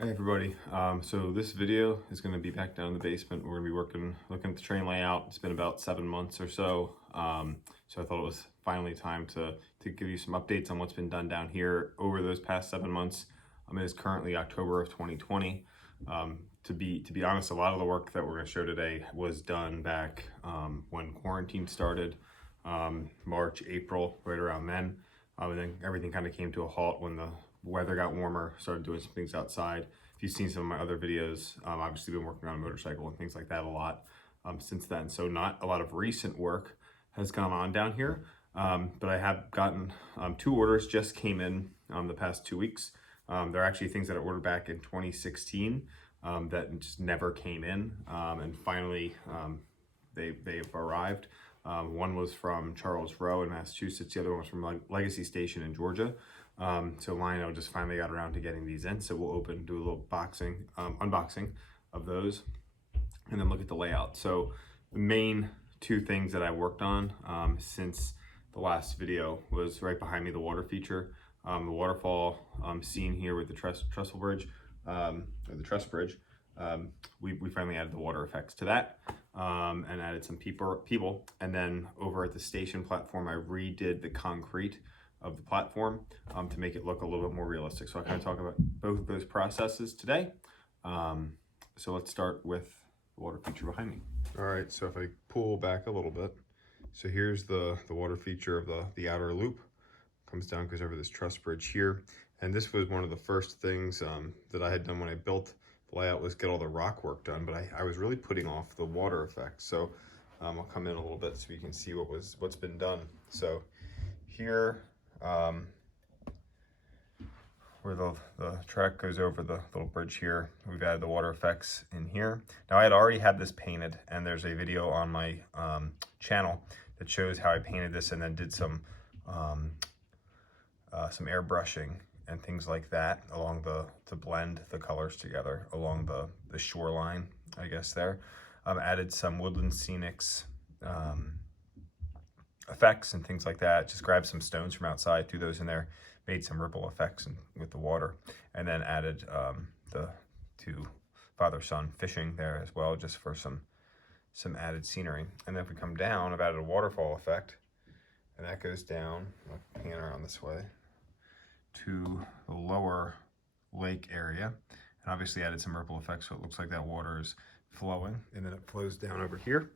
Hey everybody, so this video is going to be back down in the basement. We're going to be looking at the train layout. It's been about 7 months or so, so I thought it was finally time to give you some updates on what's been done down here over those past 7 months. It is currently October of 2020. To be honest, a lot of the work that we're going to show today was done back when quarantine started, March, April, right around then, and then everything kind of came to a halt when the weather got warmer, started doing some things outside. If you've seen some of my other videos, obviously been working on a motorcycle and things like that a lot since then. So not a lot of recent work has gone on down here, but I have gotten 2 orders just came in the past 2 weeks. They're actually things that I ordered back in 2016 that just never came in, and finally they've arrived. One was from Charles Row in Massachusetts. The other one was from Legacy Station in Georgia. So Lionel just finally got around to getting these in. So we'll do a little unboxing of those and then look at the layout. So the main 2 things that I worked on since the last video was right behind me, the water feature, the waterfall scene here with the trestle bridge, or the truss bridge. We finally added the water effects to that, and added some people. And then over at the station platform, I redid the concrete of the platform to make it look a little bit more realistic. So I kind of talk about both of those processes today. So let's start with the water feature behind me. All right, so if I pull back a little bit, so here's the water feature of the outer loop. Comes down, goes over this truss bridge here. And this was one of the first things that I had done when I built the layout, was get all the rock work done, but I was really putting off the water effects. So I'll come in a little bit so you can see what's been done. So here, where the track goes over the little bridge here, we've added the water effects in here. Now I had already had this painted, and there's a video on my channel that shows how I painted this and then did some airbrushing and things like that along to blend the colors together along the shoreline, I guess there. Added some woodland scenics effects and things like that. Just grabbed some stones from outside, threw those in there, made some ripple effects with the water, and then added the 2 father-son fishing there as well, just for some added scenery. And then if we come down, I've added a waterfall effect, and that goes down, I'll pan around this way, to the lower lake area, and obviously added some ripple effects so it looks like that water is flowing, and then it flows down over here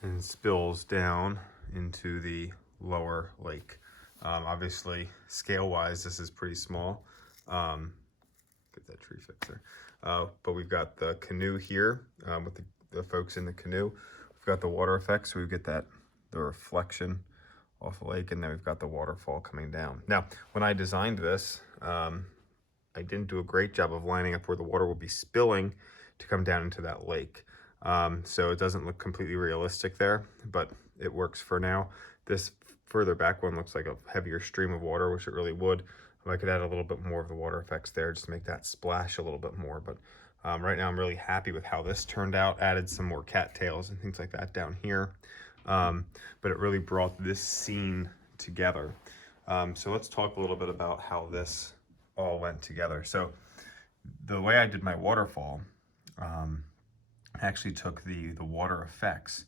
and spills down into the lower lake. Obviously, scale-wise, this is pretty small. Get that tree fixer. But we've got the canoe here with the folks in the canoe. We've got the water effects, so we get the reflection off the lake, and then we've got the waterfall coming down. Now, when I designed this, I didn't do a great job of lining up where the water will be spilling to come down into that lake. So it doesn't look completely realistic there, but it works for now. This further back one looks like a heavier stream of water, which it really would. I could add a little bit more of the water effects there just to make that splash a little bit more. But right now I'm really happy with how this turned out. Added some more cattails and things like that down here. But it really brought this scene together. So let's talk a little bit about how this all went together. So the way I did my waterfall, I actually took the water effects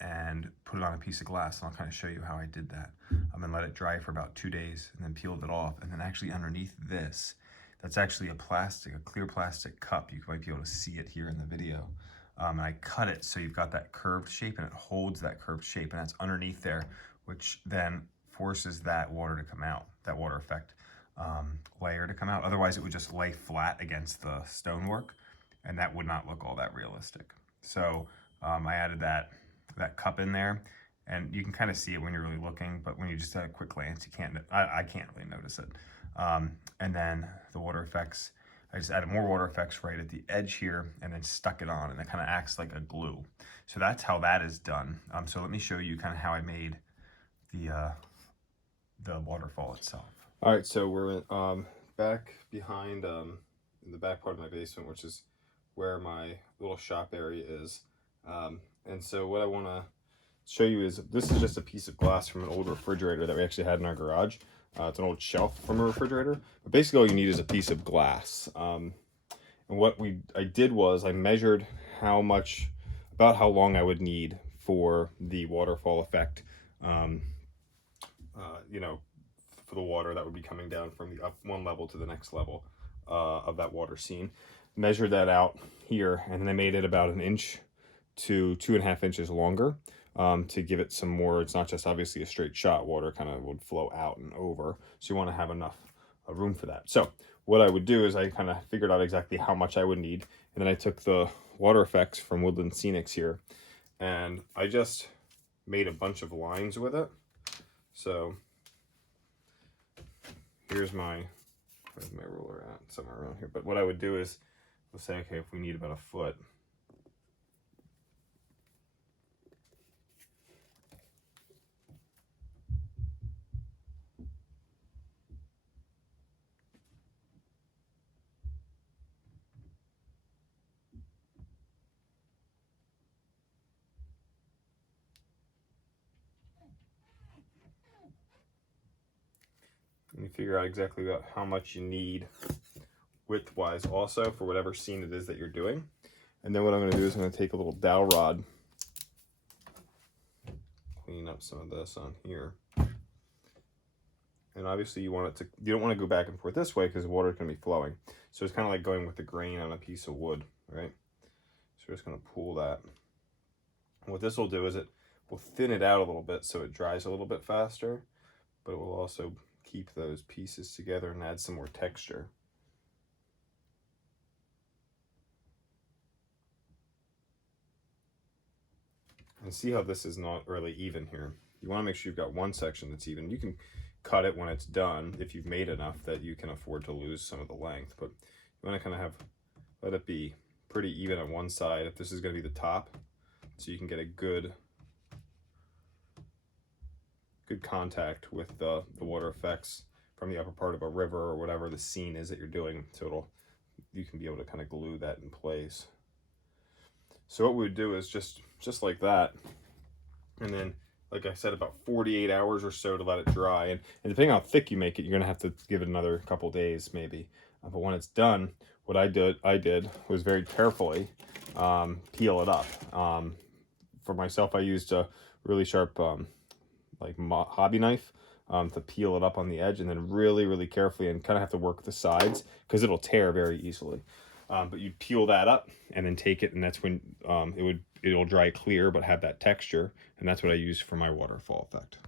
and put it on a piece of glass, and I'll kind of show you how I did that. And let it dry for about 2 days, and then peeled it off. And then actually underneath this, that's actually a clear plastic cup. You might be able to see it here in the video. And I cut it so you've got that curved shape, and it holds that curved shape, and that's underneath there, which then forces that water to come out, that water effect layer to come out. Otherwise, it would just lay flat against the stonework, and that would not look all that realistic. So I added that cup in there, and you can kind of see it when you're really looking, but when you just at a quick glance, I can't really notice it. And then the water effects, I just added more water effects right at the edge here, and then stuck it on, and it kind of acts like a glue. So that's how that is done. So let me show you kind of how I made the waterfall itself. All right, so we're back behind in the back part of my basement, which is where my little shop area is. And so what I want to show you is, this is just a piece of glass from an old refrigerator that we actually had in our garage. It's an old shelf from a refrigerator. But basically all you need is a piece of glass. And what I did was I measured about how long I would need for the waterfall effect, um, you know, for the water that would be coming down from the up one level to the next level of that water scene. Measured that out here, and then I made it about 1 to 2.5 inches longer, to give it some more. It's not just obviously a straight shot. Water kind of would flow out and over, so you want to have enough room for that. So what I would do is I kind of figured out exactly how much I would need, and then I took the water effects from Woodland Scenics here, and I just made a bunch of lines with it. So where's my ruler at? Somewhere around here. But what I would do is we'll say, okay, if we need about 1 foot, and you figure out exactly about how much you need width-wise also for whatever scene it is that you're doing. And then what I'm going to do is I'm going to take a little dowel rod, clean up some of this on here. And obviously you don't want to go back and forth this way because the water is going to be flowing. So it's kind of like going with the grain on a piece of wood, right? So we're just going to pull that. And what this will do is it will thin it out a little bit so it dries a little bit faster, but it will also keep those pieces together and add some more texture. And see how this is not really even here. You want to make sure you've got one section that's even. You can cut it when it's done if you've made enough that you can afford to lose some of the length, but you want to kind of let it be pretty even on one side if this is going to be the top, so you can get a good contact with the water effects from the upper part of a river or whatever the scene is that you're doing, so you can be able to kind of glue that in place. So what we would do is just like that, and then like I said, about 48 hours or so to let it dry, and depending on how thick you make it, you're gonna have to give it another couple days maybe. But when it's done, what I did was very carefully peel it up. For myself, I used a really sharp like hobby knife to peel it up on the edge, and then really carefully, and kind of have to work the sides because it'll tear very easily. But you peel that up and then take it, and that's when it'll dry clear but have that texture, and that's what I use for my waterfall effect.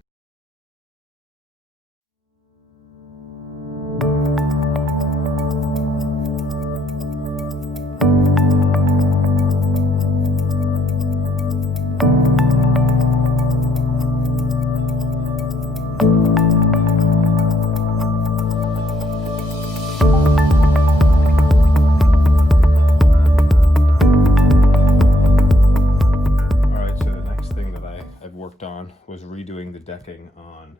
On was redoing the decking on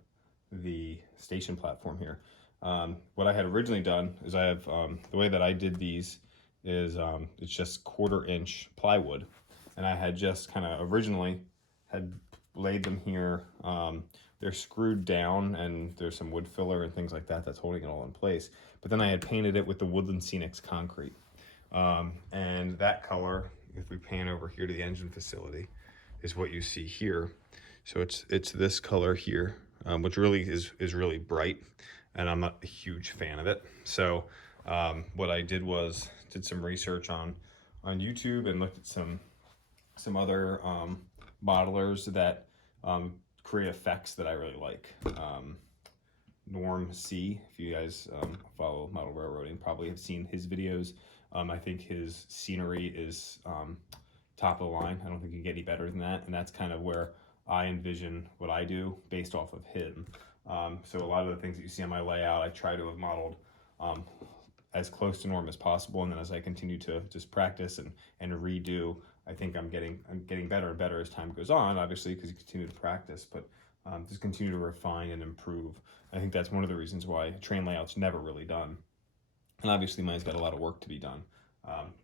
the station platform here. What I had originally done is I have the way that I did these is it's just 1/4 inch plywood, and I had just kind of originally had laid them here. They're screwed down and there's some wood filler and things like that that's holding it all in place, but then I had painted it with the Woodland Scenics concrete, and that color, if we pan over here to the engine facility, is what you see here. So it's this color here, which really is really bright, and I'm not a huge fan of it. So what I did was did some research on YouTube and looked at some other modelers that create effects that I really like. Norm C, if you guys follow model railroading, probably have seen his videos. I think his scenery is top of the line. I don't think you can get any better than that, and that's kind of where I envision what I do based off of him. So a lot of the things that you see on my layout, I try to have modeled as close to Norm as possible, and then as I continue to just practice and redo, I think I'm getting better and better as time goes on, obviously, because you continue to practice, but just continue to refine and improve. I think that's one of the reasons why train layout's never really done. And obviously mine's got a lot of work to be done.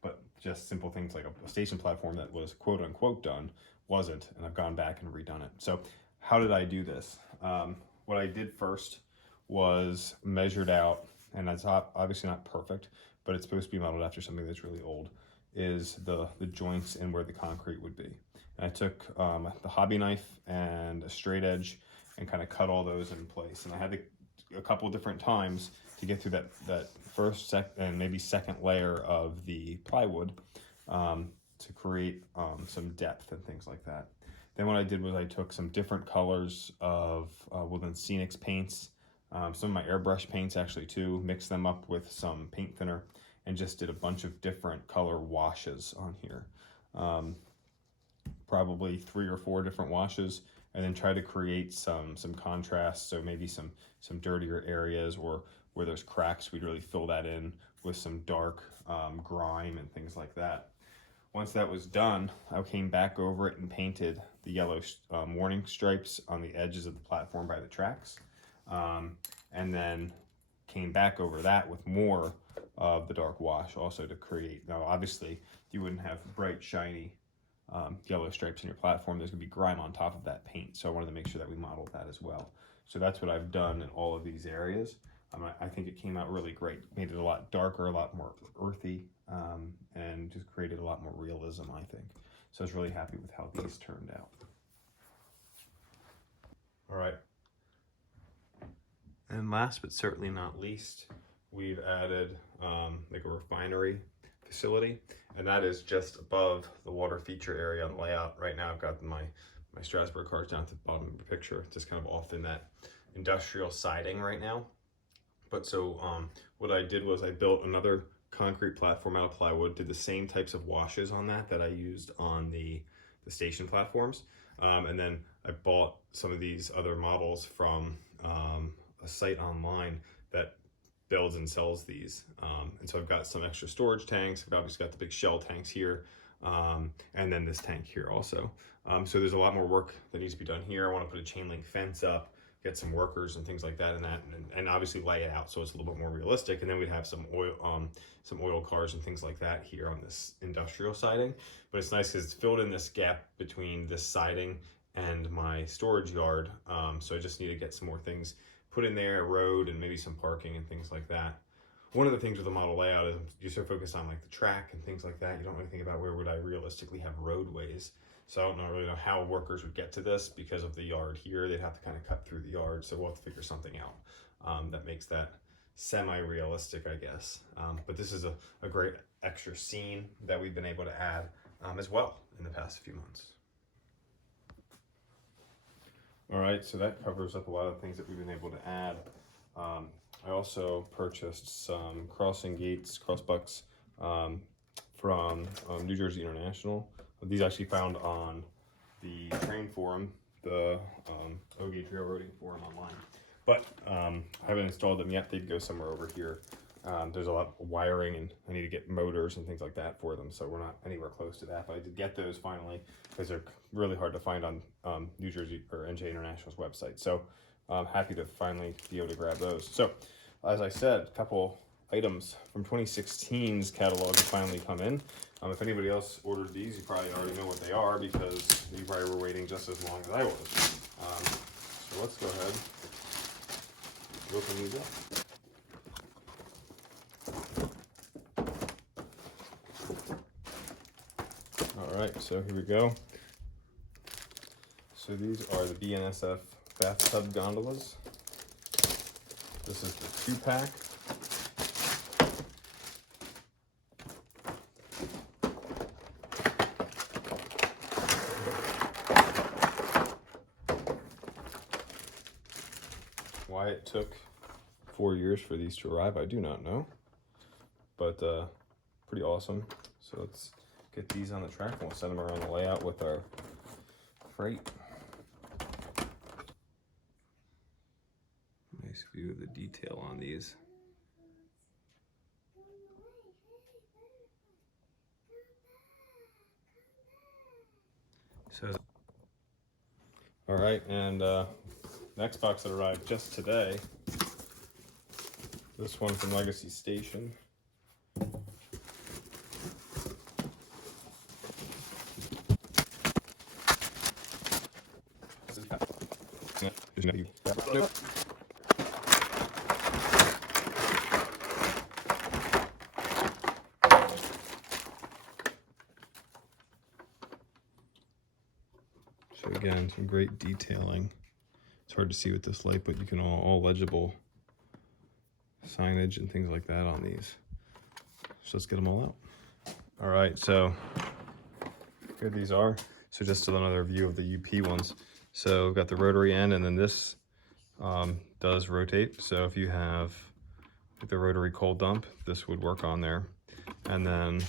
But just simple things like a station platform that was quote unquote done wasn't, and I've gone back and redone it. So how did I do this? What I did first was measured out, and that's obviously not perfect, but it's supposed to be modeled after something that's really old, is the joints and where the concrete would be. And I took the hobby knife and a straight edge and kind of cut all those in place. And I had to, a couple different times to get through that first and maybe second layer of the plywood to create some depth and things like that. Then what I did was I took some different colors of Woodland Scenics paints, some of my airbrush paints actually too, mixed them up with some paint thinner, and just did a bunch of different color washes on here. Probably 3 or 4 different washes, and then try to create some contrast. So maybe some dirtier areas, or where there's cracks, we'd really fill that in with some dark grime and things like that. Once that was done, I came back over it and painted the yellow warning stripes on the edges of the platform by the tracks. And then came back over that with more of the dark wash also to create. Now, obviously, you wouldn't have bright, shiny yellow stripes in your platform. There's gonna be grime on top of that paint. So I wanted to make sure that we modeled that as well. So that's what I've done in all of these areas. I think it came out really great. Made it a lot darker, a lot more earthy, and just created a lot more realism, I think. So I was really happy with how these turned out. All right. And last but certainly not least, we've added like a refinery facility, and that is just above the water feature area on the layout. Right now I've got my Strasbourg cars down at the bottom of the picture, just kind of off in that industrial siding right now. But so what I did was I built another concrete platform out of plywood, did the same types of washes on that I used on the station platforms. And then I bought some of these other models from a site online that builds and sells these. And so I've got some extra storage tanks. I've obviously got the big shell tanks here, and then this tank here also. So there's a lot more work that needs to be done here. I want to put a chain link fence up, get some workers and things like that, and obviously lay it out so it's a little bit more realistic. And then we'd have some oil cars and things like that here on this industrial siding. But it's nice because it's filled in this gap between this siding and my storage yard. So I just need to get some more things put in there, a road and maybe some parking and things like that. One of the things with the model layout is you're so focused on like the track and things like that, you don't really think about where would I realistically have roadways. So I don't really know how workers would get to this because of the yard here. They'd have to kind of cut through the yard. So we'll have to figure something out that makes that semi-realistic, I guess. But this is a great extra scene that we've been able to add as well in the past few months. All right, so that covers up a lot of things that we've been able to add. I also purchased some crossing gates, crossbucks from New Jersey International. These actually found on the train forum, the O-Gauge Railroading forum online. But I haven't installed them yet. They'd go somewhere over here. There's a lot of wiring, and I need to get motors and things like that for them, so we're not anywhere close to that. But I did get those finally because they're really hard to find on New Jersey or NJ International's website. So I'm happy to finally be able to grab those. So as I said, a couple items from 2016's catalog have finally come in. If anybody else ordered these, you probably already know what they are because you probably were waiting just as long as I was. So let's go ahead and open these up. All right, so here we go. So these are the BNSF bathtub gondolas. This is the 2-pack. Why it took 4 years for these to arrive, I do not know, but pretty awesome. So let's get these on the track and we'll send them around the layout with our freight. Nice view of the detail on these. So, all right, and next box that arrived just today. This one from Legacy Station. again, some great detailing. It's hard to see with this light, but you can all legible signage and things like that on these. So let's get them all out. All right, so here these are. So just another view of the UP ones. So we've got the rotary end, and then this does rotate. So if you have the rotary cold dump, this would work on there. And then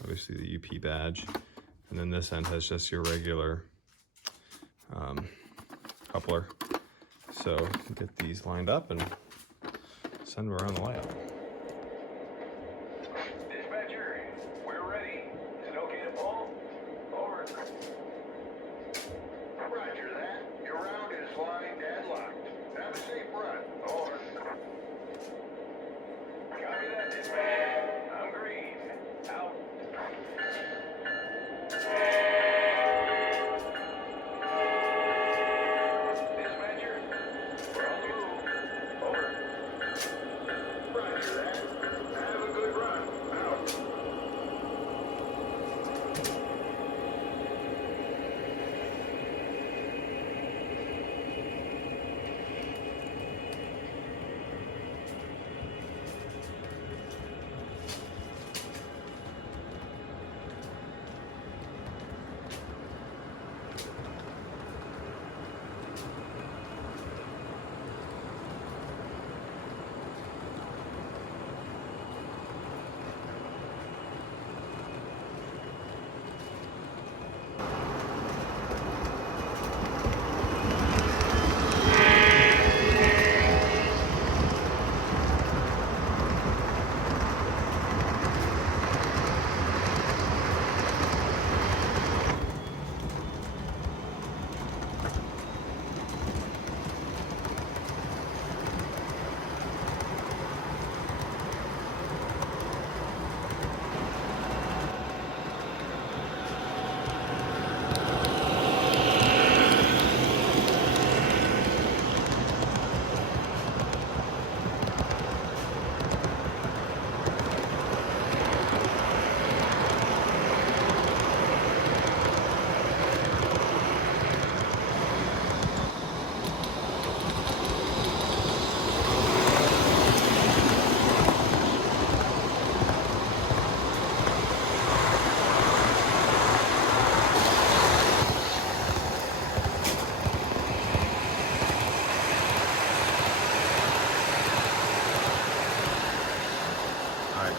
obviously the UP badge. And then this end has just your regular coupler. So get these lined up and send them around the layout. Dispatcher, we're ready. Is it okay to pull? Over. Roger that. Your round is flying deadlocked. Have a safe run. Over. Copy that, dispatcher. I'm green. Out. Dispatcher, we're on the move. Over. Roger that. Have a good run. Out.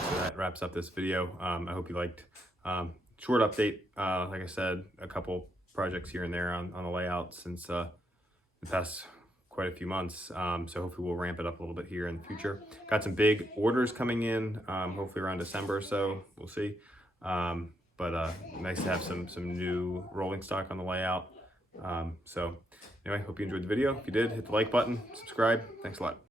So that wraps up this video. I hope you liked. Short update. Like I said, a couple projects here and there on the layout since the past quite a few months. So hopefully we'll ramp it up a little bit here in the future. Got some big orders coming in, hopefully around December or so. We'll see. But nice to have some new rolling stock on the layout. So anyway, hope you enjoyed the video. If you did, hit the like button, subscribe. Thanks a lot.